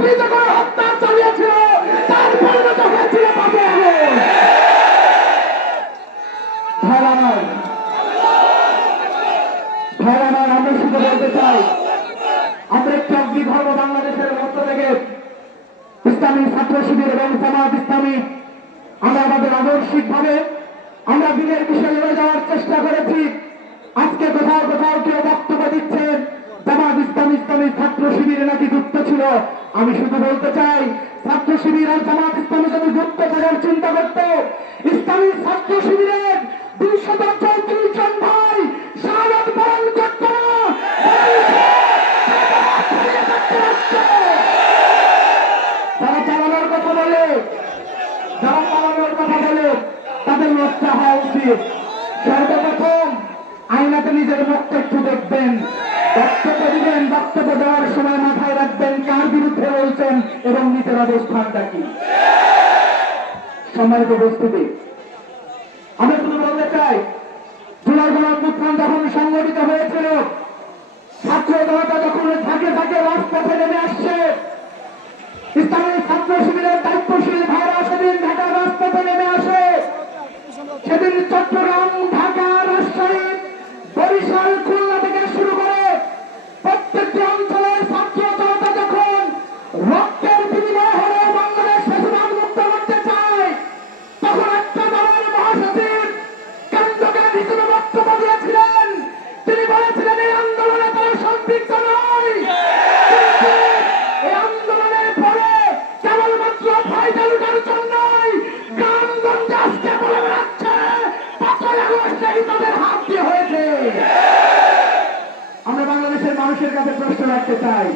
নেত্রী যখন হত্যা চালিয়েছিল, তার পরিণত হয়েছিল পাপে। আমার শুধু বলতে চাই, আমরা একটি অগ্নি ধর্ম বাংলাদেশের মধ্য থেকে ইসলামী ছাত্র শিবির এবং জামাত ইসলামী, আমরা আমাদের আদর্শিক ভাবে আমরা দিনের বিষয়ে যাওয়ার চেষ্টা করেছি। আজকে কোথাও কোথাও কেউ বক্তব্য দিচ্ছেন জামাত ইসলামী ইসলামী ছাত্র শিবিরে নাকি যুক্ত ছিল? আমি শুধু বলতে চাই, ছাত্র শিবির আর জামাত ইসলামী যদি যুক্ত করার চিন্তা করত, ইসলামী ছাত্র শিবিরের চৌত্রিশ জন ভাই শাহাদ বরণ করত কথা বলে, যারা চালানোর কথা বলে, তাদের লজ্জা হওয়া উচিত। সর্বপ্রথম আইনাতে নিজের মুখটা একটু দেখবেন। দিবেন বক্তব্য দেওয়ার সময় মাথায় রাখবেন, কার বিরুদ্ধে বলছেন এবং নিজের অবস্থানটা কি? সম্মানিত উপস্থিতি, আমি শুধু বলতে চাই, জুলাই গণঅভ্যুত্থান যখন সংগঠিত হয়েছিল, ছাত্র জনতা যখন থাকে থাকে রাজপথে নেমে আসছে ইসলামী ছাত্র শিবিরের দায়িত্বশীল ভাইরা সেদিন ঢাকার রাজপথে নেমে আসে। সেদিন চট্টগ্রাম মহাসচিব কেন্দ্রকে ভিতরে বক্তব্য হয়েছে। আমরা বাংলাদেশের মানুষের কাছে প্রশ্ন রাখতে চাই।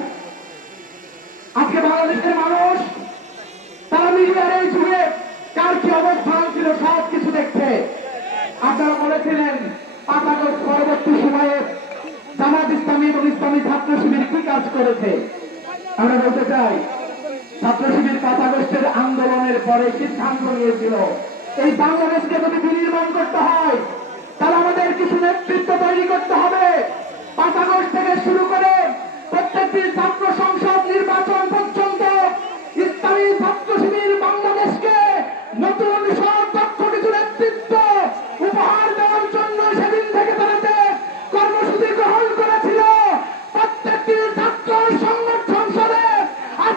আজকে বাংলাদেশের মানুষ তারা মিডিয়ার এই যুগে কার কি অবস্থান ছিল সব কিছু দেখছে আপনারা বলেছিলেন পরবর্তী সময়ে জামাত ইসলামী এবং ইসলামী ছাত্র শিবির কি কাজ করেছে? আমরা বলতে চাই, ছাত্র শিবির পাতাগোষ্ঠের আন্দোলনের পরে সিদ্ধান্ত নিয়েছিল, এই বাংলাদেশকে যদি বিনির্মাণ করতে হয়, তাহলে আমাদের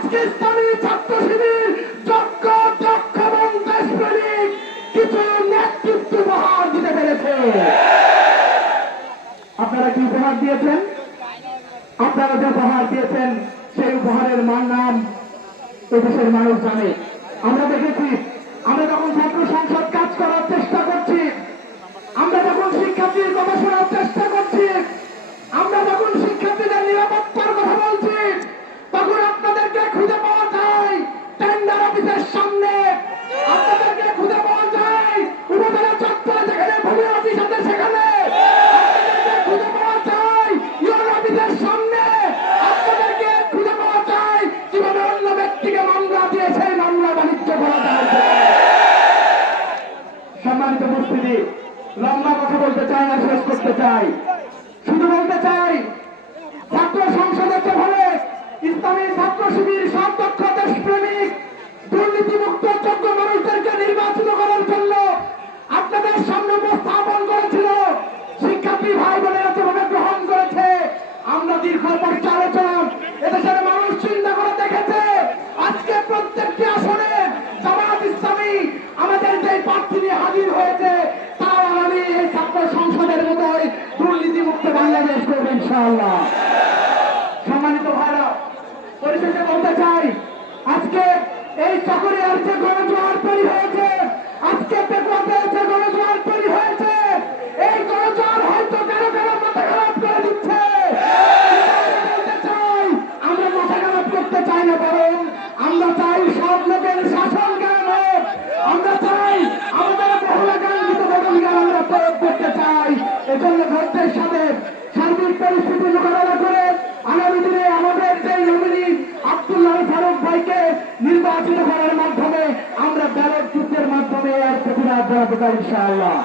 আজকে ইসলামী ছাত্র শিবির দক্ষ দক্ষ এবং দেশপ্রেমিক কিছু নেতৃত্ব উপহার দিতে পেরেছে। আপনারা কি উপহার দিয়েছেন? আপনারা যে উপহার দিয়েছেন, সেই উপহারের মান নাম এদেশের মানুষ জানে। আমরা দেখেছি, আমরা যখন ছাত্র ব্যক্তিকে মামলা দিয়ে মামলা বাণিজ্য করা যায় সম্মানিত উপস্থিতি, লম্বা কথা বলতে চাই না, শেষ করতে চাই। শুধু বলতে চাই ছাত্র সংসদের যেভাবে ইসলামী ছাত্র শিবির সব দক্ষ দেশপ্রেমিক দুর্নীতিমুক্ত যোগ্য মানুষদেরকে নির্বাচিত করার জন্য আপনাদের সামনে উপস্থাপন করেছিল শিক্ষার্থী ভাই বোনেরা যেভাবে গ্রহণ করেছে আমরা দীর্ঘ পর্যালোচনা এদেশের মানুষ চিন্তা করে দেখেছে আজকে প্রত্যেকটি আসনে জামাত ইসলামী আমাদের যে প্রার্থী নিয়ে হাজির হয়েছে তাও আগামী এই ছাত্র সংসদের মতোই দুর্নীতিমুক্ত বাংলাদেশ করবে ইনশাআল্লাহ। সম্মানিত ভাইরা পরিশেষে বলতে চাই, আজকে এই চকরিয়ার যে গণজোয়ার তৈরি হয়েছে, আজকে পেটুয়াতে যে গণজোয়ার তৈরি হয়েছে, এই গণজোয়ার হয়তো কারও কারও মাথা খারাপ করে দিচ্ছে। আমরা মাথা খারাপ করতে চাই না বরং আমরা চাই সব লোকের শাসন হোক। আমরা চাই আমাদের বহুলাকাঙ্ক্ষিত ভোটাধিকার আমরা প্রয়োগ করতে চাই। এজন্য জানাতে ইনশাআল্লাহ?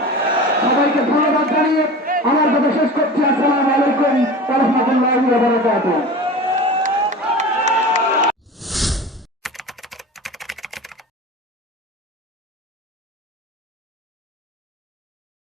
সবাইকে ধন্যবাদ জানিয়ে আমার কথা শেষ করছি। আসসালামু আলাইকুম রহমতুল্লাহ বারাকাতুহ।